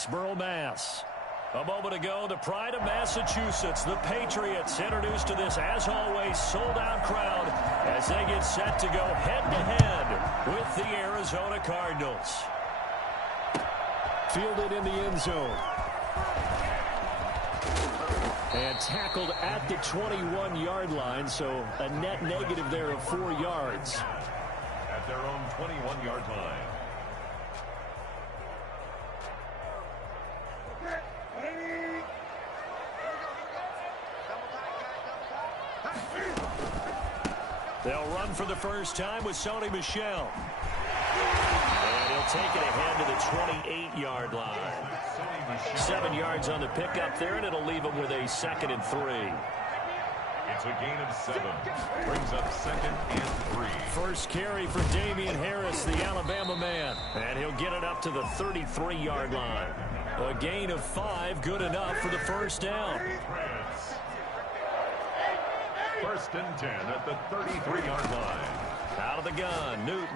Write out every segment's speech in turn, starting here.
Foxborough, Mass. A moment ago, the pride of Massachusetts, the Patriots, introduced to this, as always, sold-out crowd as they get set to go head-to-head with the Arizona Cardinals. Fielded in the end zone. And tackled at the 21-yard line, so a net negative there of 4 yards. At their own 21-yard line. They'll run for the first time with Sony Michel. And he'll take it ahead to the 28-yard line. 7 yards on the pickup there, and it'll leave him with a 2nd and 3. It's a gain of 7. Brings up 2nd and 3. First carry for Damian Harris, the Alabama man. And he'll get it up to the 33-yard line. A gain of 5, good enough for the first down. First and 10 at the 33-yard line. Out of the gun, Newton.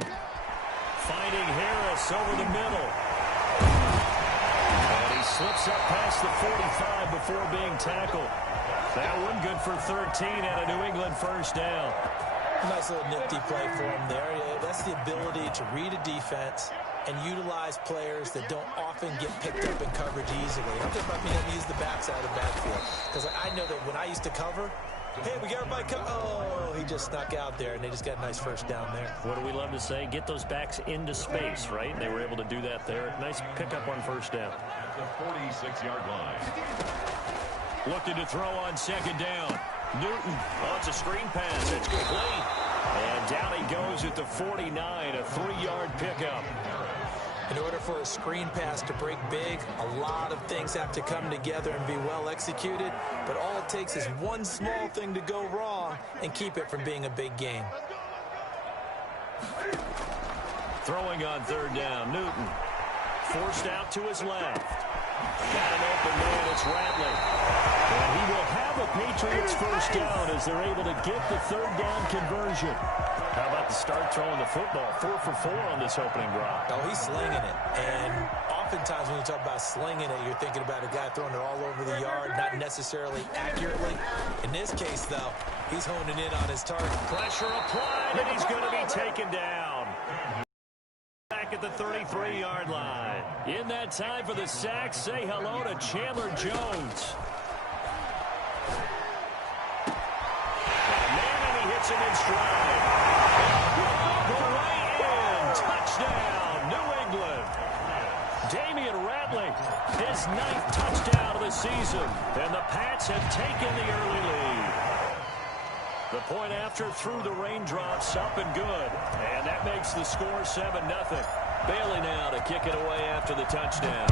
Finding Harris over the middle. And he slips up past the 45 before being tackled. That one good for 13 and a New England first down. Nice little nifty play for him there. That's the ability to read a defense and utilize players that don't often get picked up in coverage easily. I'm talking about being able to use the backside of the backfield. Because I know that when I used to cover, hey, we got everybody covered. Oh, he just snuck out there, and they just got a nice first down there. What do we love to say? Get those backs into space, right? And they were able to do that there. Nice pickup on first down. At the 46-yard line. Looking to throw on second down. Newton. Oh, it's a screen pass. It's complete. And down he goes at the 49, a 3-yard pickup. In order for a screen pass to break big, a lot of things have to come together and be well executed. But all it takes is one small thing to go wrong and keep it from being a big game. Throwing on third down, Newton. Forced out to his left. Got an open man, it's Ratley. And he will have a Patriots first down as they're able to get the third down conversion. How about the start throwing the football? 4 for 4 on this opening drive. Oh, he's slinging it. And oftentimes when you talk about slinging it, you're thinking about a guy throwing it all over the yard, not necessarily accurately. In this case, though, he's honing in on his target. Pressure applied, and he's going to be taken down. Back at the 33-yard line. In that time for the sack, say hello to Chandler Jones. And he hits him in stride. The way in. Touchdown, New England. Damian Ratley, his 9th touchdown of the season. And the Pats have taken the early lead. The point after through the raindrops, up and good. And that makes the score 7-0. Bailey now to kick it away after the touchdown.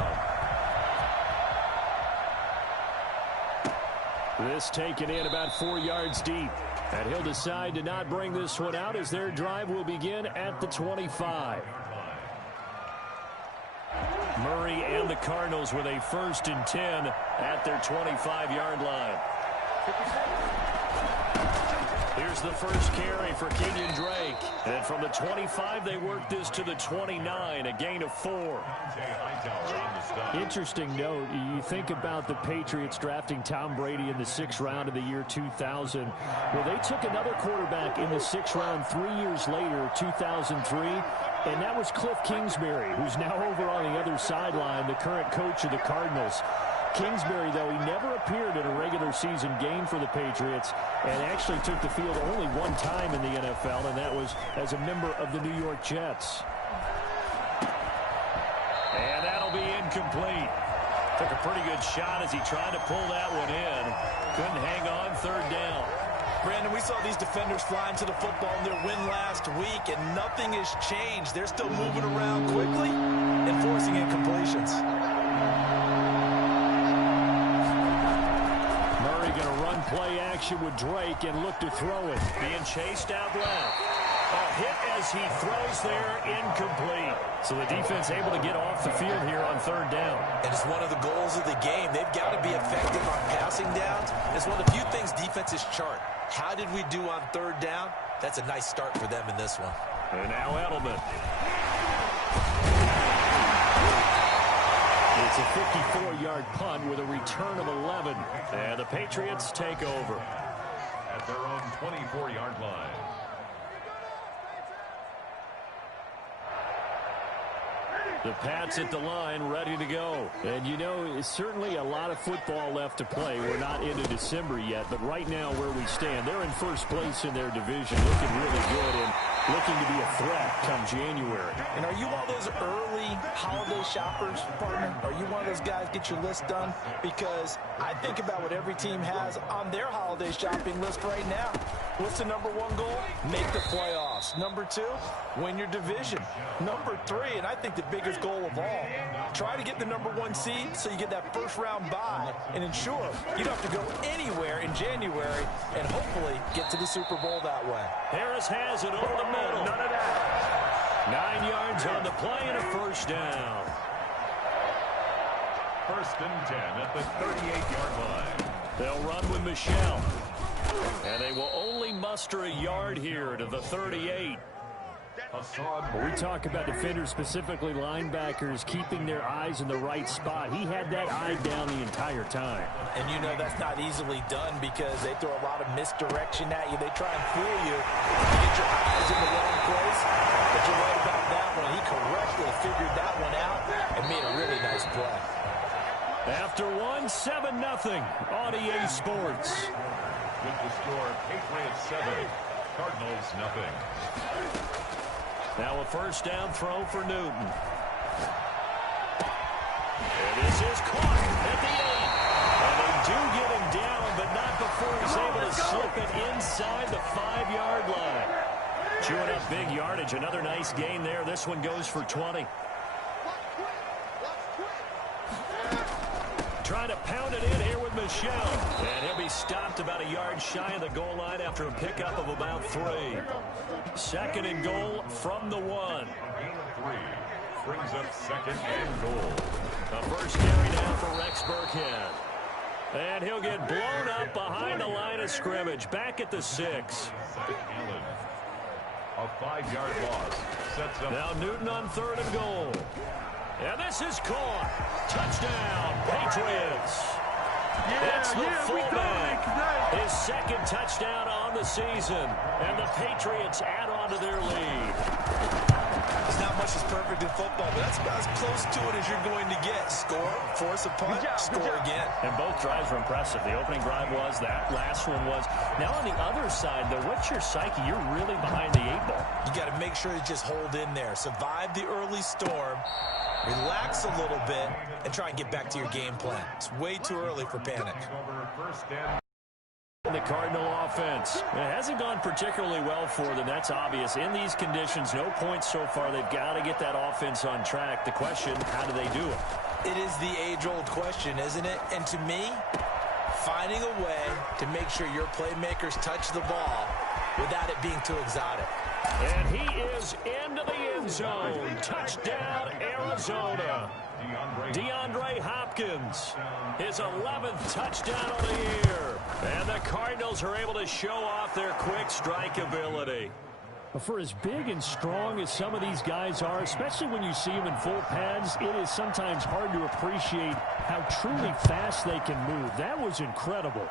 This taken in about 4 yards deep. And he'll decide to not bring this one out as their drive will begin at the 25. Murray and the Cardinals with a 1st and 10 at their 25-yard line. Here's the first carry for Kenyon Drake. And from the 25, they work this to the 29, a gain of 4. Interesting note, you think about the Patriots drafting Tom Brady in the 6th round of the year 2000. Well, they took another quarterback in the 6th round 3 years later, 2003, and that was Cliff Kingsbury, who's now over on the other sideline, the current coach of the Cardinals. Kingsbury, though, he never appeared in a regular season game for the Patriots and actually took the field only one time in the NFL, and that was as a member of the New York Jets. And that'll be incomplete. Took a pretty good shot as he tried to pull that one in. Couldn't hang on, third down. Brandon, we saw these defenders flying to the football in their win last week, and nothing has changed. They're still moving around quickly and forcing incompletions. Play action with Drake and look to throw it. Being chased out left. A hit as he throws there, incomplete. So the defense able to get off the field here on third down. And it's one of the goals of the game. They've got to be effective on passing downs. It's one of the few things defenses chart. How did we do on third down? That's a nice start for them in this one. And now Edelman. The It's a 54-yard punt with a return of 11. And the Patriots take over at their own 24-yard line. The Pats at the line, ready to go. And, you know, it's certainly a lot of football left to play. We're not into December yet, but right now where we stand, they're in first place in their division, looking really good and looking to be a threat come January. And are you one of those early holiday shoppers, partner? Are you one of those guys get your list done? Because I think about what every team has on their holiday shopping list right now. What's the number one goal? Make the playoffs. Number two, win your division. Number three, and I think the biggest goal of all, try to get the number one seed so you get that first round bye and ensure you don't have to go anywhere in January and hopefully get to the Super Bowl that way. Harris has it over the middle. None of that. 9 yards on the play and a first down. First and 10 at the 38-yard line. They'll run with Michel. And they will only muster a yard here to the 38. When we talk about defenders, specifically linebackers, keeping their eyes in the right spot, he had that eye down the entire time. And you know that's not easily done because they throw a lot of misdirection at you. They try and fool you to get your eyes in the wrong place. But you're right about that one. He correctly figured that one out and made a really nice play. After 7-0 on EA Sports. With the score, Patriots 7, Cardinals nothing. Now a first down throw for Newton. And this is caught at the 8. And they do get him down, but not before he's able to slip it inside the 5-yard line. Chewing up big yardage. Another nice gain there. This one goes for 20. Trying to pound it in here with Michel. And he'll be stopped about a yard shy of the goal line after a pickup of about 3. Second and goal from the 1. Gain of 3 brings up second and goal. The first carry down for Rex Burkhead. And he'll get blown up behind the line of scrimmage. Back at the 6. Allen. A 5-yard loss. Sets up. Now Newton on third and goal. And this is caught. Touchdown, Patriots. It's the fullback. His second touchdown on the season. And the Patriots add on to their lead. It's not much is perfect in football, but that's about as close to it as you're going to get. Score, force a punt, score again. And both drives were impressive. The opening drive was, that last one was. Now on the other side, though, what's your psyche? You're really behind the 8 ball. You got to make sure to just hold in there. Survive the early storm. Relax a little bit and try and get back to your game plan. It's way too early for panic. The Cardinal offense. It hasn't gone particularly well for them. That's obvious. In these conditions, no points so far. They've got to get that offense on track. The question, how do they do it? It is the age-old question, isn't it? And to me, finding a way to make sure your playmakers touch the ball without it being too exotic. And he is into the end zone. Touchdown, Arizona. DeAndre Hopkins, his 11th touchdown of the year. And the Cardinals are able to show off their quick strike ability. For as big and strong as some of these guys are, especially when you see them in full pads, it is sometimes hard to appreciate how truly fast they can move. That was incredible.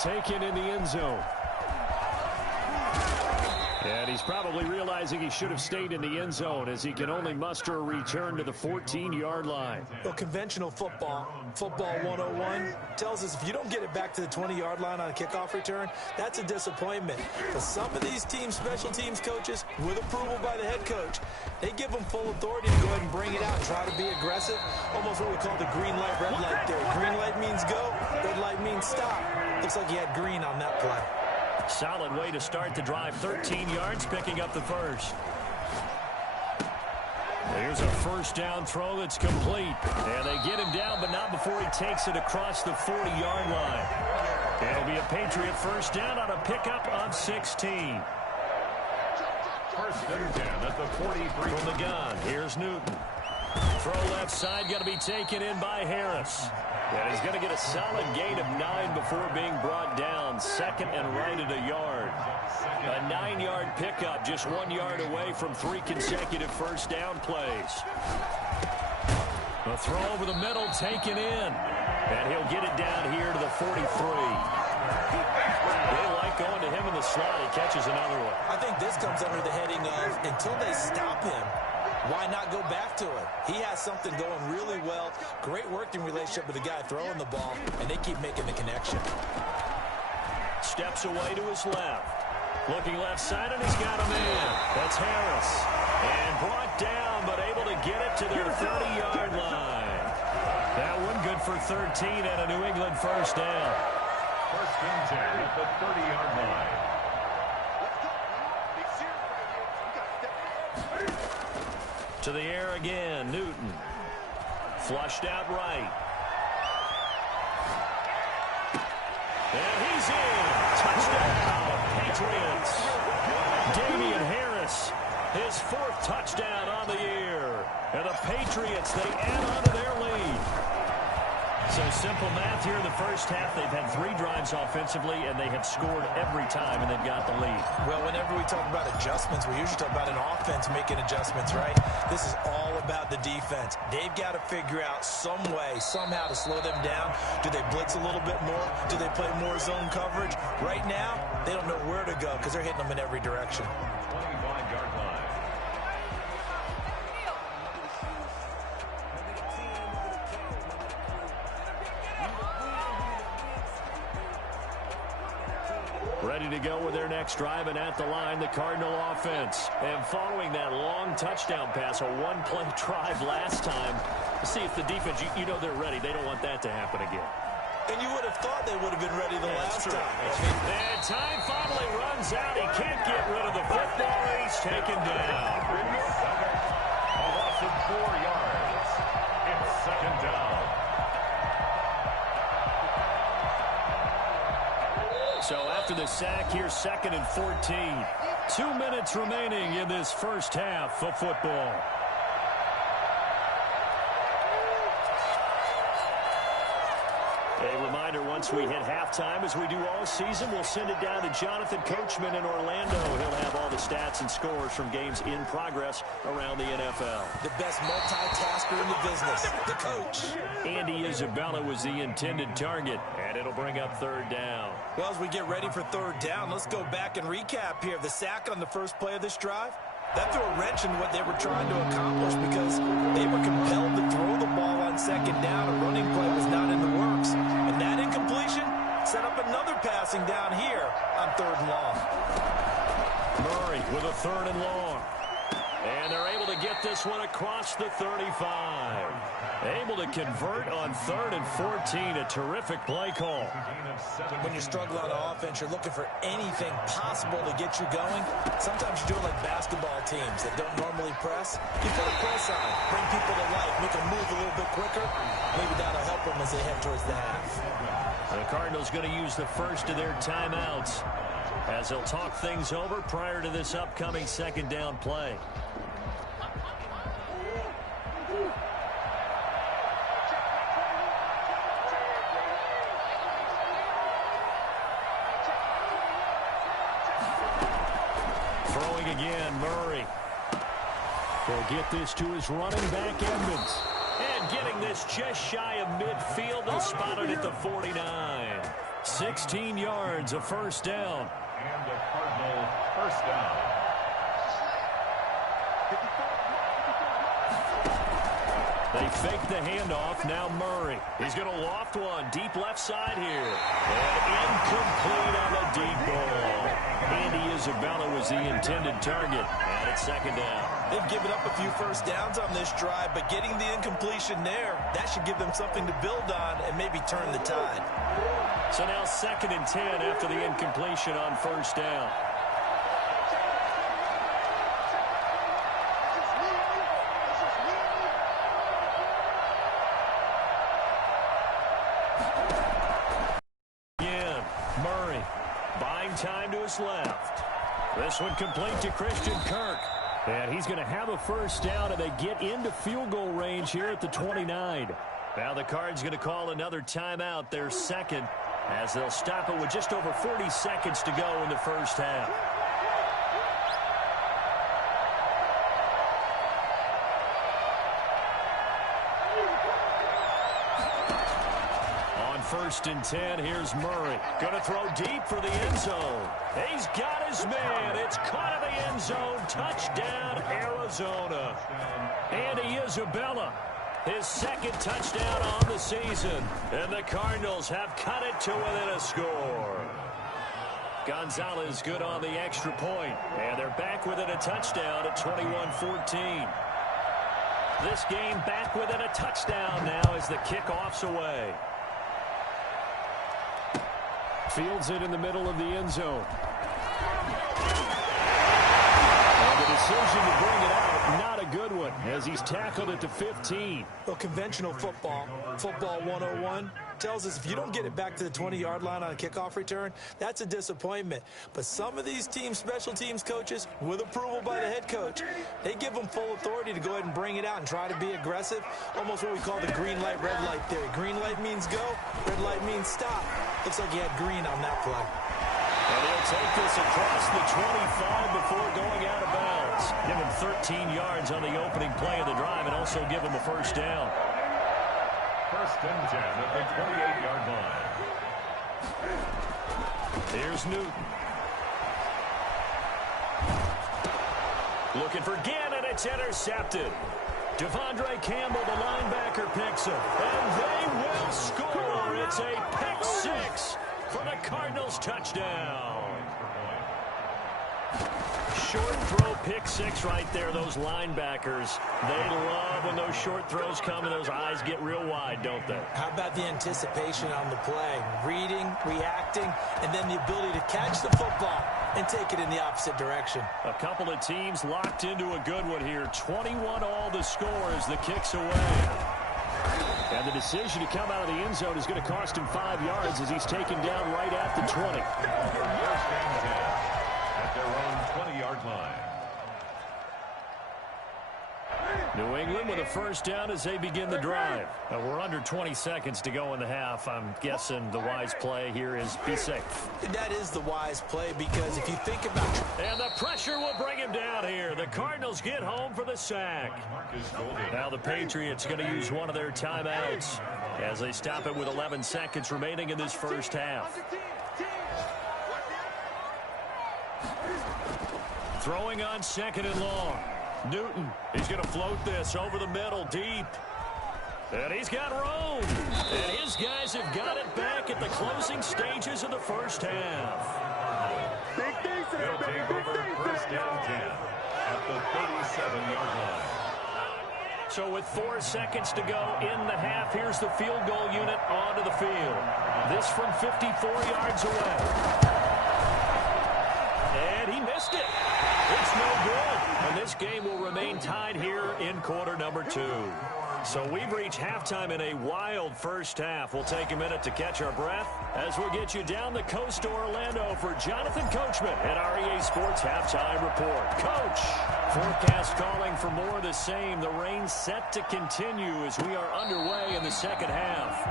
Taken in the end zone. And he's probably realizing he should have stayed in the end zone as he can only muster a return to the 14-yard line. Well, conventional football 101, tells us if you don't get it back to the 20-yard line on a kickoff return, that's a disappointment. But some of these teams, special teams coaches, with approval by the head coach, they give them full authority to go ahead and bring it out and try to be aggressive. Almost what we call the green light, red light there. Green light means go, red light means stop. Looks like he had green on that play. Solid way to start the drive. 13 yards, picking up the first. Here's a first down throw that's complete. And they get him down, but not before he takes it across the 40-yard line. It'll be a Patriot first down on a pickup of 16. First and 10 at the 43. From the gun, here's Newton. Throw left side, going to be taken in by Harris. And he's going to get a solid gain of 9 before being brought down. Second and right at a yard. A 9-yard pickup, just 1 yard away from 3 consecutive first down plays. The throw over the middle taken in. And he'll get it down here to the 43. They like going to him in the slot. He catches another one. I think this comes under the heading of until they stop him, why not go back to it? He has something going really well. Great working relationship with the guy throwing the ball, and they keep making the connection. Steps away to his left. Looking left side, and he's got a man. That's Harris. And brought down, but able to get it to their 30-yard line. That one good for 13 and a New England first down. First and 10 at the 30-yard line. To the air again, Newton. Flushed out right. And he's in. Touchdown, Patriots. Damian Harris, his 4th touchdown on the year. And the Patriots, they add on to their lead. So simple math here in the first half. They've had 3 drives offensively, and they have scored every time, and they've got the lead. Well, whenever we talk about adjustments, we usually talk about an offense making adjustments, right? This is all about the defense. They've got to figure out some way, somehow to slow them down. Do they blitz a little bit more? Do they play more zone coverage? Right now, they don't know where to go because they're hitting them in every direction. 25-yard line. Ready to go with their next drive, and at the line, the Cardinal offense. And following that long touchdown pass, a one-play drive last time, see if the defense, you know they're ready. They don't want that to happen again. And you would have thought they would have been ready the last time. And time finally runs out. He can't get rid of the football. He's taken down. A loss of 4 yards. It's second down. So after the sack, here's 2nd and 14. 2 minutes remaining in this first half of football. A reminder, once we hit halftime, as we do all season, we'll send it down to Jonathan Coachman in Orlando. He'll have all the stats and scores from games in progress around the NFL. The best multitasker in the business, the coach. Andy Isabella was the intended target, and it'll bring up 3rd down. Well, as we get ready for 3rd down, let's go back and recap here. The sack on the first play of this drive, that threw a wrench in what they were trying to accomplish because they were compelled to throw the ball on 2nd down. A running play was not in the works. And that incompletion set up another passing down here on 3rd and long. Murray with a 3rd and long. And they're able to get this one across the 35. Able to convert on 3rd and 14. A terrific play call. When you're struggling on offense, you're looking for anything possible to get you going. Sometimes you're doing like basketball teams that don't normally press. You put a press on, bring people to life, make them move a little bit quicker. Maybe that'll help them as they head towards the half. The Cardinals going to use the first of their timeouts as they'll talk things over prior to this upcoming 2nd down play. Throwing again, Murray. He'll get this to his running back, Edmonds. And getting this just shy of midfield. They'll spot it at the 49. 16 yards, a first down. And the Cardinal first down. They fake the handoff. Now Murray. He's going to loft one deep left side here. And incomplete on a deep ball. Andy Isabella was the intended target. And it's 2nd down. They've given up a few first downs on this drive, but getting the incompletion there, that should give them something to build on and maybe turn the tide. So now 2nd and 10 after the incompletion on first down. Again, Murray buying time to his left. This one complete to Christian Kirk. And he's going to have a first down, and they get into field goal range here at the 29. Now the Cards going to call another timeout, their 2nd, as they'll stop it with just over 40 seconds to go in the first half. 1st and 10. Here's Murray. Going to throw deep for the end zone. He's got his man. It's caught in the end zone. Touchdown, Arizona. Andy Isabella, his 2nd touchdown on the season. And the Cardinals have cut it to within a score. Gonzalez good on the extra point. And they're back within a touchdown at 21-14. This game back within a touchdown now as the kickoff's away. Fields it in the middle of the end zone. And the decision to bring it out, not a good one, as he's tackled at the 15. Well, conventional football 101, tells us if you don't get it back to the 20-yard line on a kickoff return, that's a disappointment. But some of these teams, special teams coaches, with approval by the head coach, they give them full authority to go ahead and bring it out and try to be aggressive. Almost what we call the green light, red light theory. Green light means go, red light means stop. Looks like he had green on that play. And he'll take this across the 25 before going out of bounds. Give him 13 yards on the opening play of the drive and also give him a 1st down. 1st and 10 at the 28-yard line. Here's Newton. Looking for Gannon. It's intercepted. Devondre Campbell, the linebacker, picks him. And they will score. It's a pick 6 for the Cardinals touchdown. Short throw, pick 6 right there. Those linebackers, they love when those short throws come and those eyes get real wide, don't they? How about the anticipation on the play? Reading, reacting, and then the ability to catch the football and take it in the opposite direction. A couple of teams locked into a good one here. 21 all the score as the kick's away. And the decision to come out of the end zone is going to cost him 5 yards as he's taken down right at the 20. At their own 20-yard line. New England with a 1st down as they begin the drive. Now we're under 20 seconds to go in the half. I'm guessing the wise play here is be safe. That is the wise play because if you think about it. And the pressure will bring him down here. The Cardinals get home for the sack. Now the Patriots going to use one of their timeouts as they stop it with 11 seconds remaining in this 1st half. Throwing on 2nd and long. Newton, he's going to float this over the middle, deep. And he's got room. And his guys have got it back at the closing stages of the 1st half. They'll take over 1st and 10 at the 37-yard line. So with 4 seconds to go in the half, here's the field goal unit onto the field. This from 54 yards away. And he missed it. It's no good. And this game will remain tied here in quarter number 2. So we've reached halftime in a wild 1st half. We'll take a minute to catch our breath as we'll get you down the coast to Orlando for Jonathan Coachman at REA Sports Halftime Report. Coach, forecast calling for more of the same. The rain set to continue as we are underway in the 2nd half.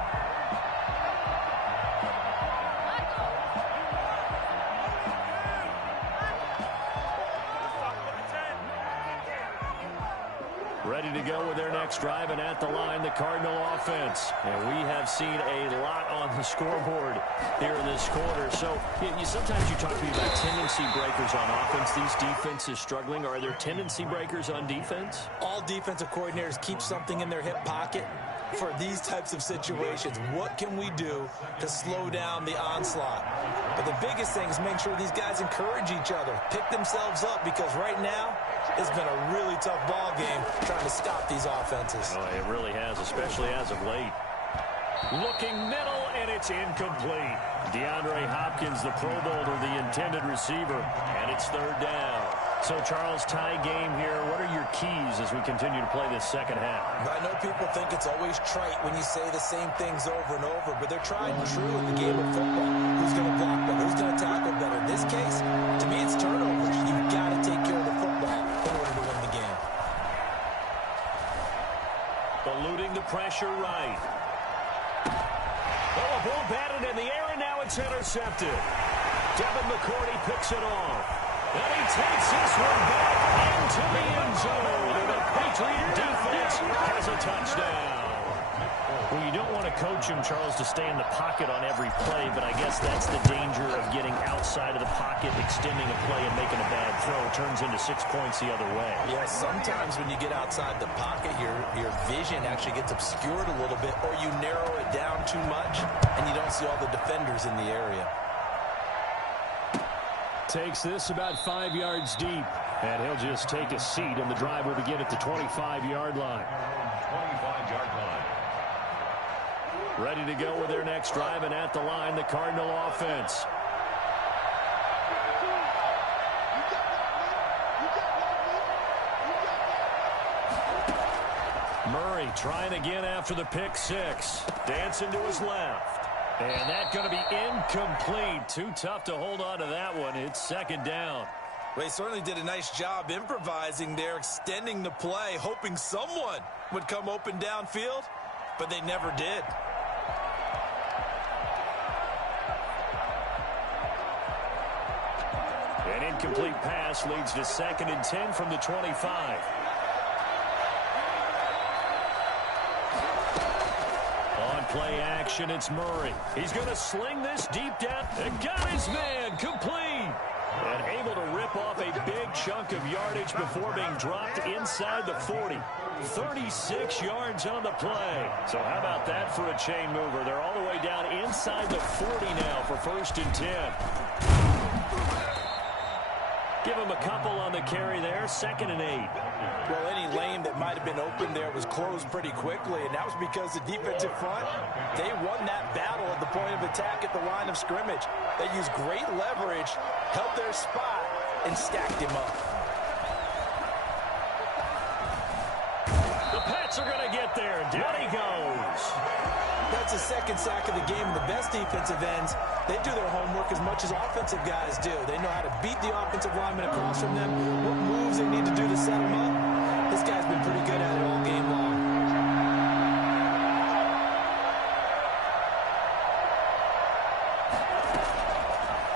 Ready to go with their next drive, and at the line, the Cardinal offense. And we have seen a lot on the scoreboard here in this quarter. So sometimes you talk to me about tendency breakers on offense. These defenses struggling. Are there tendency breakers on defense? All defensive coordinators keep something in their hip pocket for these types of situations. What can we do to slow down the onslaught? But the biggest thing is make sure these guys encourage each other, pick themselves up, because right now it's been a really tough ball game trying to stop these offenses. Oh, it really has, especially as of late. Looking middle, and it's incomplete. DeAndre Hopkins, the Pro Bowler, the intended receiver, and it's 3rd down. So, Charles, tie game here. What are your keys as we continue to play this 2nd half? I know people think it's always trite when you say the same things over and over, but they're tried and true in the game of football. Who's going to block better? Who's going to tackle better? In this case, to me, it's turnovers. You've got to take care of the football in order to win the game. Eluding the pressure right. Oh, a ball batted in the air, and now it's intercepted. Devin McCourty picks it off. And he takes this one back into the end zone. And the Patriot defense has a touchdown. Well, you don't want to coach him, Charles, to stay in the pocket on every play, but I guess that's the danger of getting outside of the pocket, extending a play, and making a bad throw. It turns into 6 points the other way. Yeah, sometimes when you get outside the pocket, your vision actually gets obscured a little bit, or you narrow it down too much, and you don't see all the defenders in the area. Takes this about 5 yards deep, and he'll just take a seat, and the drive will begin at the 25-yard line. 25-yard line. Ready to go with their next drive, and at the line, the Cardinal offense. Murray trying again after the pick six. Dancing to his left. And that's going to be incomplete. Too tough to hold on to that one. It's second down. Well, he certainly did a nice job improvising there, extending the play, hoping someone would come open downfield, but they never did. An incomplete pass leads to 2nd and 10 from the 25. On play action, it's Murray. He's going to sling this deep down and got his man complete. And able to rip off a big chunk of yardage before being dropped inside the 40. 36 yards on the play. So how about that for a chain mover? They're all the way down inside the 40 now for 1st and 10. Give him a couple on the carry there. 2nd and 8. Well, any lane that might have been open there was closed pretty quickly, and that was because the defensive front, they won that battle at the point of attack at the line of scrimmage. They used great leverage, held their spot, and stacked him up. The Pats are going to get there. Down he goes. That's the 2nd sack of the game. And the best defensive ends, they do their homework as much as offensive guys do. They know how to beat the offensive lineman across from them, what moves they need to do to set them up. This guy's been pretty good at it all game long.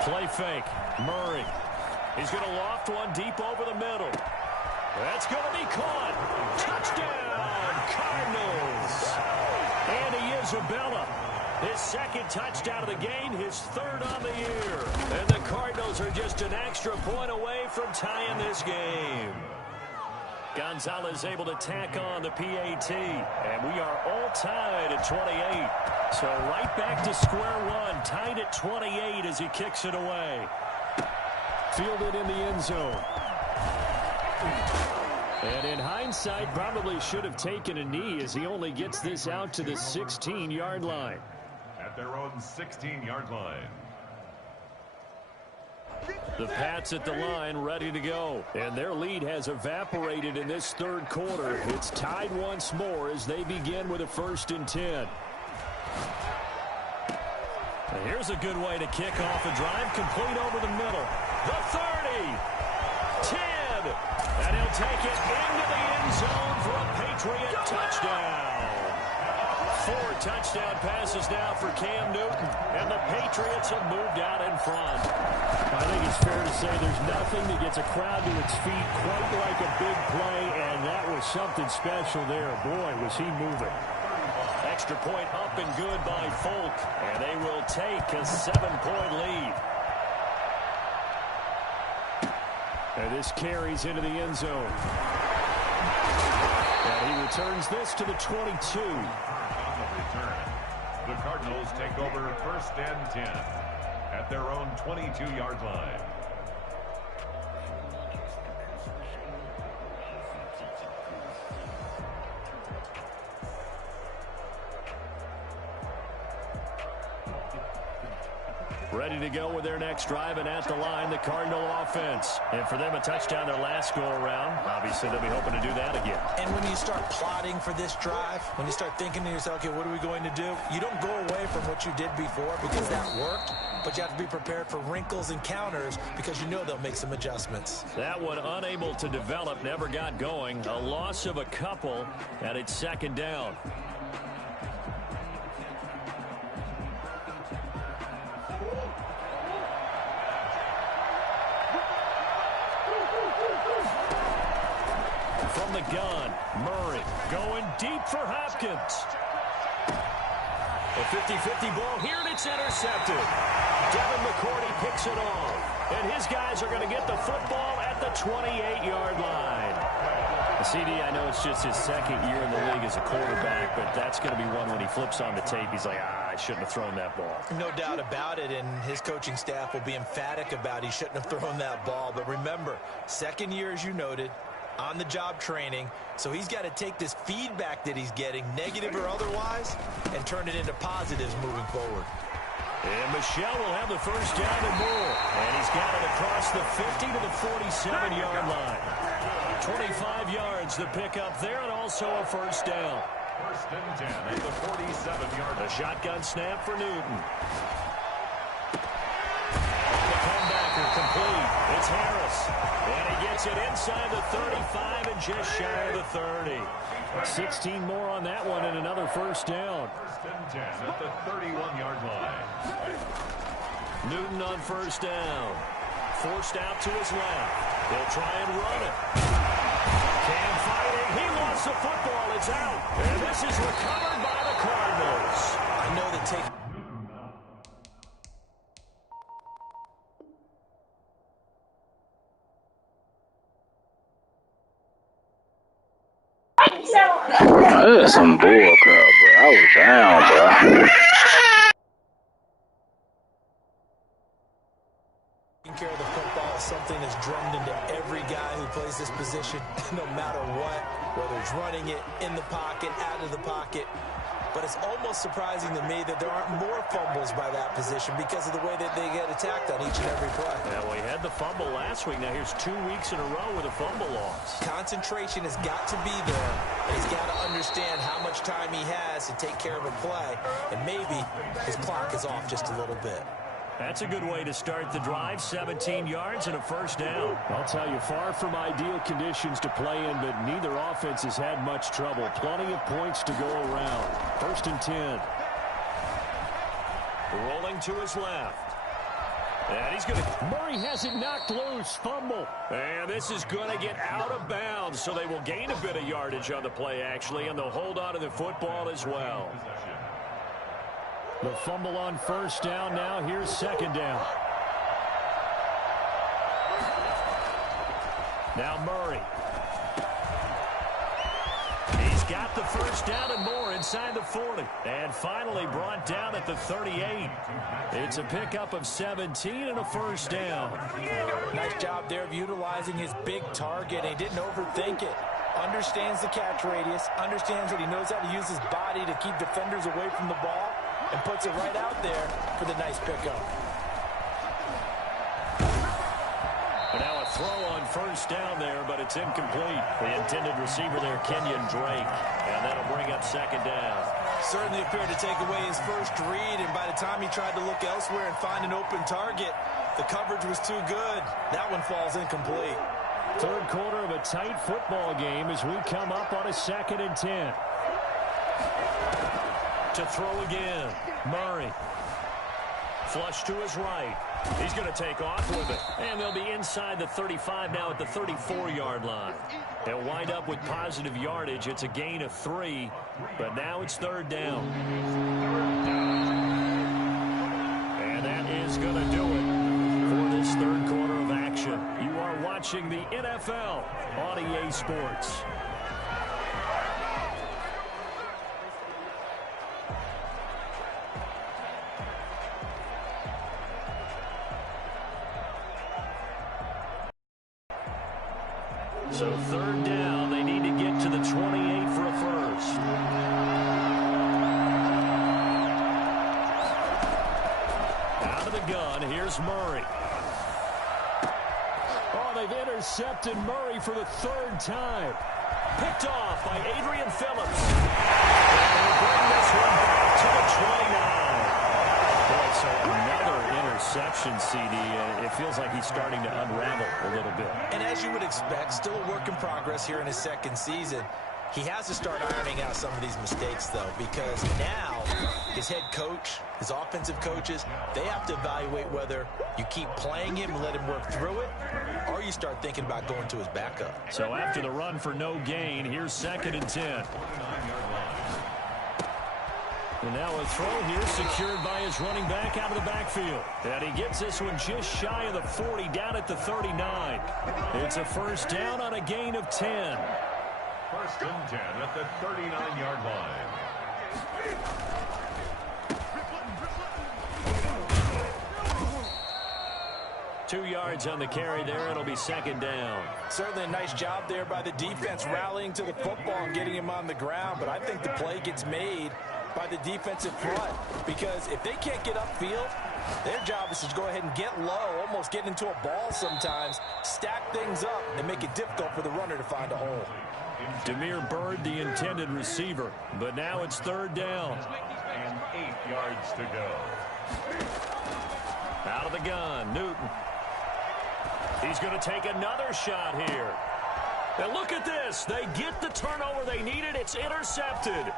Play fake. Murray. He's going to loft one deep over the middle. That's going to be caught. Touchdown, Cardinals. Andy Isabella. His 2nd touchdown of the game, his 3rd on the year. And the Cardinals are just an extra point away from tying this game. Gonzalez able to tack on the PAT. And we are all tied at 28. So right back to square one, tied at 28 as he kicks it away. Fielded in the end zone. And in hindsight, probably should have taken a knee as he only gets this out to the 16-yard line. At their own 16-yard line. The Pats at the line ready to go. And their lead has evaporated in this 3rd quarter. It's tied once more as they begin with a 1st and 10. And here's a good way to kick off a drive, complete over the middle. The 30, 10, and he'll take it into the end zone for a Patriot touchdown. 4 touchdown passes now for Cam Newton, and the Patriots have moved out in front. I think it's fair to say there's nothing that gets a crowd to its feet quite like a big play, and that was something special there. Boy, was he moving. Extra point up and good by Folk, and they will take a 7-point lead. And this carries into the end zone. And he returns this to the 22. On the return, the Cardinals take over 1st and 10 at their own 22-yard line. Ready to go with their next drive, and at the line, the Cardinal offense. And for them, a touchdown their last go-around. Obviously, they'll be hoping to do that again. And when you start plotting for this drive, when you start thinking to yourself, okay, what are we going to do? You don't go away from what you did before because that worked, but you have to be prepared for wrinkles and counters because you know they'll make some adjustments. That one unable to develop, never got going. A loss of a couple, and it's 2nd down. From the gun, Murray going deep for Hopkins. A 50-50 ball here, and it's intercepted. Devin McCourty picks it off. And his guys are going to get the football at the 28-yard line. CD, I know it's just his second year in the league as a quarterback, but that's going to be one when he flips on the tape. He's like, I shouldn't have thrown that ball. No doubt about it, and his coaching staff will be emphatic about he shouldn't have thrown that ball. But remember, second year, as you noted, on-the-job training, so he's got to take this feedback that he's getting, negative or otherwise, and turn it into positives moving forward. And Michel will have the first down and more. And he's got it across the 50 to the 47-yard line. 25 yards to pick up there, and also a first down. First and 10 at the 47-yard line. The shotgun snap for Newton. The comebacker complete. It's Harris. And he gets it inside the 35 and just shy of the 30. 16 more on that one and another first down. First and 10 at the 31-yard line. Newton on first down. Forced out to his left. He'll try and run it. Cam fighting. He lost the football. It's out. And this is recovered by the Cardinals. I know that take... That is some bull crap, bro. I was down, bro. Taking care of the football is something that's drummed into every guy who plays this position, no matter what, whether he's running it, in the pocket, out of the pocket. But it's almost surprising to me that there aren't more fumbles by that position because of the way that they get attacked on each and every play. Yeah, well, he had the fumble last week. Now here's 2 weeks in a row with a fumble loss. Concentration has got to be there, and he's got to understand how much time he has to take care of a play, and maybe his clock is off just a little bit. That's a good way to start the drive. 17 yards and a first down. I'll tell you, far from ideal conditions to play in, but neither offense has had much trouble. Plenty of points to go around. First and 10. Rolling to his left. And he's going to... Murray has it knocked loose. Fumble. And this is going to get out of bounds, so they will gain a bit of yardage on the play, actually, and they'll hold on to the football as well. The fumble on first down now. Here's second down. Now Murray. He's got the first down and more inside the 40. And finally brought down at the 38. It's a pickup of 17 and a first down. Nice job there of utilizing his big target. He didn't overthink it. Understands the catch radius. Understands that he knows how to use his body to keep defenders away from the ball. And puts it right out there for the nice pickup. And now a throw on first down there, but it's incomplete. The intended receiver there, Kenyon Drake. And that'll bring up second down. Certainly appeared to take away his first read, and by the time he tried to look elsewhere and find an open target, the coverage was too good. That one falls incomplete. Third quarter of a tight football game as we come up on a 2nd and 10. To throw again. Murray. Flush to his right. He's going to take off with it. And they'll be inside the 35 now at the 34-yard line. They'll wind up with positive yardage. It's a gain of 3, but now it's third down. And that is going to do it for this third quarter of action. You are watching the NFL on EA Sports. So third down, they need to get to the 28 for a first. Out of the gun, here's Murray. Oh, they've intercepted Murray for the third time. Picked off by Adrian Phillips. And they'll bring this one back to the 29. Boy, so another interception, CD. It feels like he's starting to unravel a little bit. And as you would expect, still a work in progress here in his second season. He has to start ironing out some of these mistakes, though, because now his head coach, his offensive coaches, they have to evaluate whether you keep playing him and let him work through it, or you start thinking about going to his backup. So after the run for no gain, here's 2nd and 10. And now a throw here secured by his running back out of the backfield. And he gets this one just shy of the 40 down at the 39. It's a first down on a gain of 10. First and 10 at the 39-yard line. 2 yards on the carry there. It'll be second down. Certainly a nice job there by the defense rallying to the football and getting him on the ground. But I think the play gets made by the defensive front, because if they can't get upfield, their job is to go ahead and get low, almost get into a ball sometimes, stack things up, and make it difficult for the runner to find a hole. Damiere Byrd, the intended receiver, but now it's third down. And 8 yards to go. Out of the gun, Newton. He's going to take another shot here. And look at this. They get the turnover they needed. It's intercepted.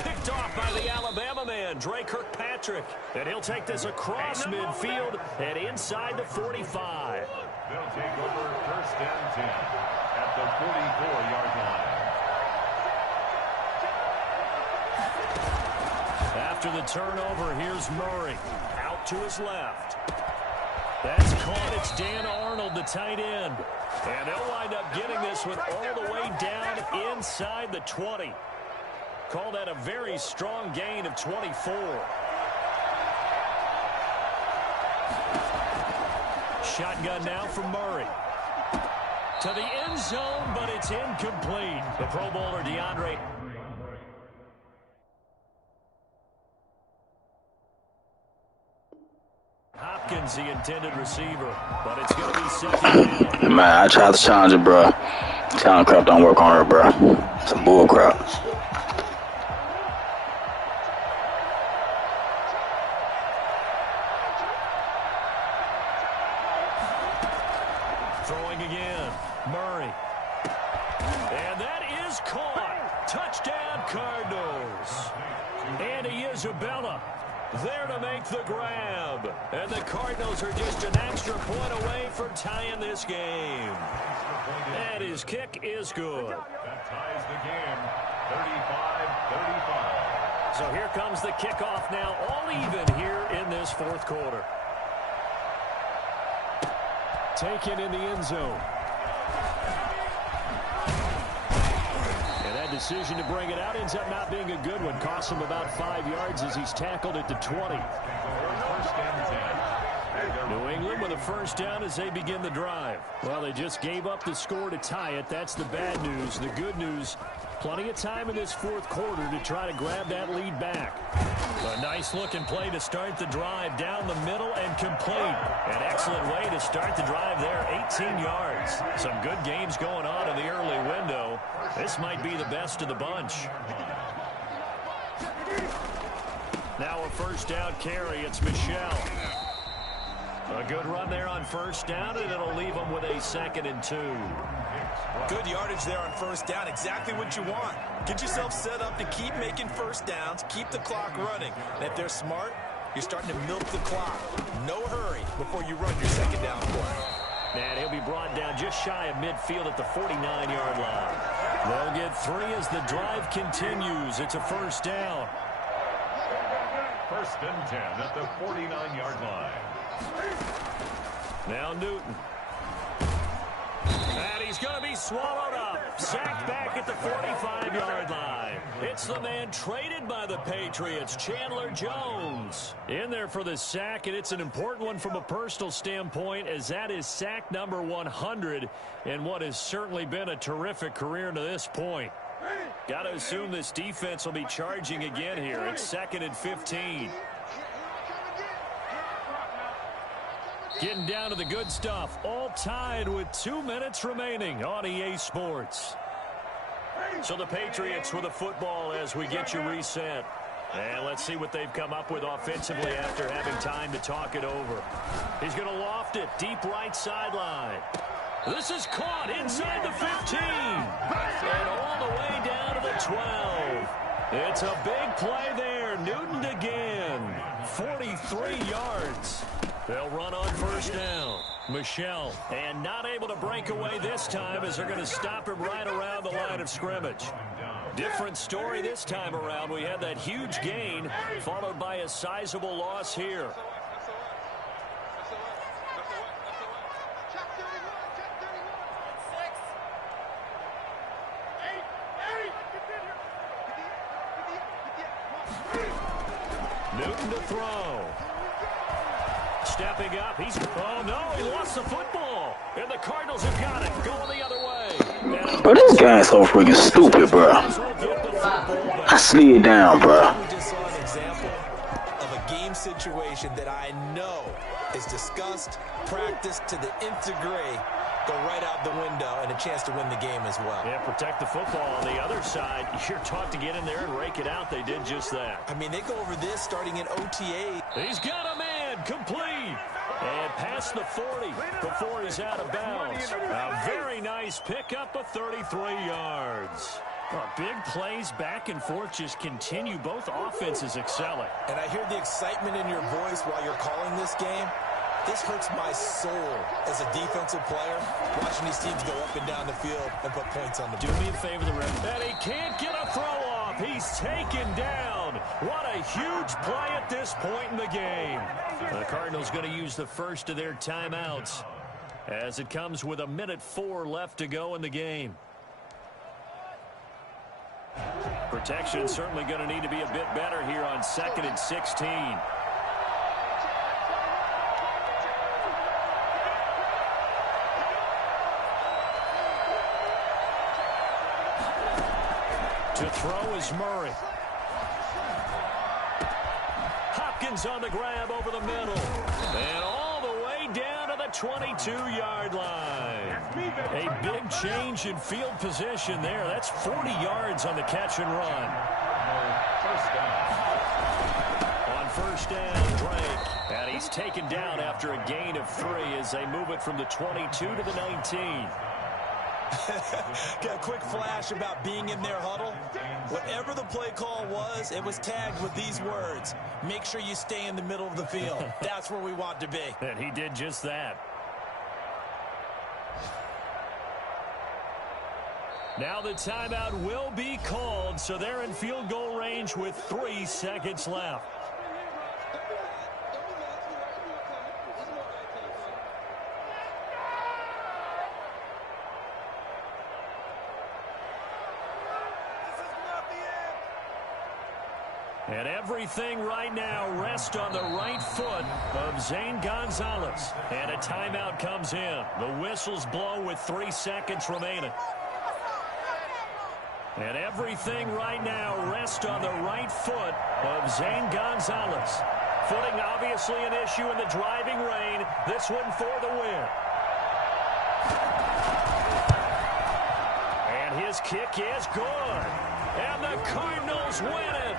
Picked off by the Alabama man, Dre Kirkpatrick. And he'll take this across midfield and inside the 45. They'll take over first and 10 at the 44-yard line. After the turnover, here's Murray. Out to his left. That's caught. It's Dan Arnold, the tight end. And they'll wind up getting this one all the way down inside the 20. Call that a very strong gain of 24. Shotgun now from Murray. To the end zone, but it's incomplete. The Pro Bowler DeAndre Hopkins, the intended receiver, but it's going to be second down. Man, I tried to challenge it, bro. Talent crap don't work on her, bro. It's a bull crap. Throwing again, Murray. And that is caught. Touchdown, Cardinals. Andy Isabella there to make the grab. And the Cardinals are just an extra point away from tying this game. And his kick is good. That ties the game, 35-35. So here comes the kickoff now, all even here in this fourth quarter. Taken in the end zone. And that decision to bring it out ends up not being a good one. Costs him about 5 yards as he's tackled at the 20. First and 10. New England with a first down as they begin the drive. Well, they just gave up the score to tie it. That's the bad news. The good news, plenty of time in this fourth quarter to try to grab that lead back. A nice-looking play to start the drive down the middle and complete. An excellent way to start the drive there, 18 yards. Some good games going on in the early window. This might be the best of the bunch. Now a first down carry. It's Michel. A good run there on first down, and it'll leave them with a 2nd and 2. Good yardage there on first down. Exactly what you want. Get yourself set up to keep making first downs, keep the clock running. And if they're smart, you're starting to milk the clock. No hurry before you run your second down play. And he'll be brought down just shy of midfield at the 49-yard line. They'll get 3 as the drive continues. It's a first down. First and 10 at the 49-yard line. Now Newton. And he's going to be swallowed up. Sacked back at the 45-yard line. It's the man traded by the Patriots, Chandler Jones. In there for the sack, and it's an important one from a personal standpoint, as that is sack number 100 in what has certainly been a terrific career to this point. Got to assume this defense will be charging again here. It's 2nd and 15. Getting down to the good stuff. All tied with 2 minutes remaining on EA Sports. So the Patriots with the football as we get you reset. And let's see what they've come up with offensively after having time to talk it over. He's going to loft it deep right sideline. This is caught inside the 15. And all the way down to the 12. It's a big play there. Newton again. 43 yards. They'll run on first down. Michel, and not able to break away this time as they're going to stop him right around the line of scrimmage. Different story this time around. We had that huge gain followed by a sizable loss here. Newton to throw. Stepping up. Oh, no, he lost the football. And the Cardinals have got it. Going the other way. Bro, this guy's so freaking stupid, bro. I slid down, bro. We just saw an example of a game situation that I know is discussed, practiced to the nth degree, go right out the window, and a chance to win the game as well. Yeah, protect the football. On the other side, you're taught to get in there and rake it out. They did just that. I mean, they go over this starting in OTA. He's got a man complete. And past the 40 before he's out of bounds. A very nice pickup of 33 yards. Big plays back and forth just continue. Both offenses excelling. And I hear the excitement in your voice while you're calling this game. This hurts my soul as a defensive player, watching these teams go up and down the field and put points on the board. Do me a favor, the ref. And he can't get a throw off. He's taken down. What a huge play at this point in the game. The Cardinals going to use the first of their timeouts as it comes with 1:04 left to go in the game. Protection certainly going to need to be a bit better here on 2nd and 16. To throw is Murray. Hopkins on the grab over the middle. And all the way down to the 22-yard line. A big change in field position there. That's 40 yards on the catch and run. On first down, Drake. And he's taken down after a gain of 3 as they move it from the 22 to the 19. Got a quick flash about being in their huddle. Whatever the play call was, it was tagged with these words: make sure you stay in the middle of the field. That's where we want to be. And he did just that. Now the timeout will be called, so they're in field goal range with 3 seconds left. And everything right now rests on the right foot of Zane Gonzalez. And a timeout comes in. The whistles blow with 3 seconds remaining. And everything right now rests on the right foot of Zane Gonzalez. Footing obviously an issue in the driving rain. This one for the win. And his kick is good. And the Cardinals win it.